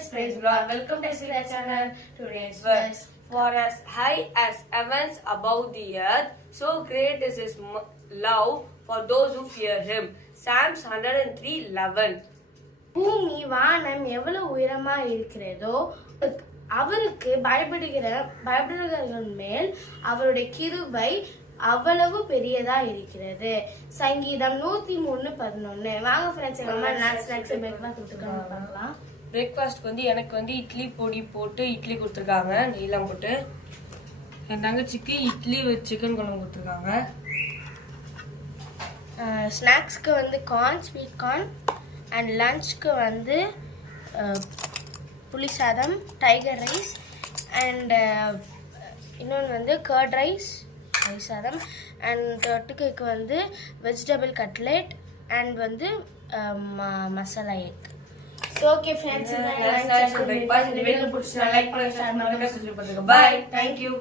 guys, praise the Lord. Welcome to the channel. Today's verse. For as high as heavens above the earth, so great is his love for those who fear him. Psalms 103:11. பூமி வானம் எவ்வளவு உயரமா இருக்கிறதோ அவருக்கு பயப்படுகிறவர்கள் மேல் அவருடைய கிருபை அவ்வளவு பெரியதா இருக்கிறது. சங்கீதம் 103:11. வாங்க ஃப்ரெண்ட்ஸ், ஸ்நாக்ஸ் பிரேக்ஃபாஸ்ட் கொடுத்துருக்காங்க பார்க்கலாம். பிரேக்ஃபாஸ்ட்க்கு எனக்கு இட்லி பொடி போட்டு இட்லி கொடுத்துருக்காங்க, நெய்லாம் போட்டு. என் தங்கச்சிக்கு இட்லி வித் சிக்கன் குழம்பு கொடுத்துருக்காங்க. ஸ்நாக்ஸ்க்கு கார்ன், ஸ்வீட் கார்ன். அண்ட் லஞ்ச்க்கு புளி சாதம், டைகர் ரைஸ். அண்ட் இன்னொன்று கர்ட் ரைஸ் சாதம். அண்ட் தொட்டுக்கு vegetable cutlet and masala egg. Okay friends, இந்த வீடியோ பிடிச்சா லைக் பண்ணுங்க, ஷேர் பண்ணுங்க, சப்ஸ்கிரைப் பண்ணுங்க. பை. Thank you.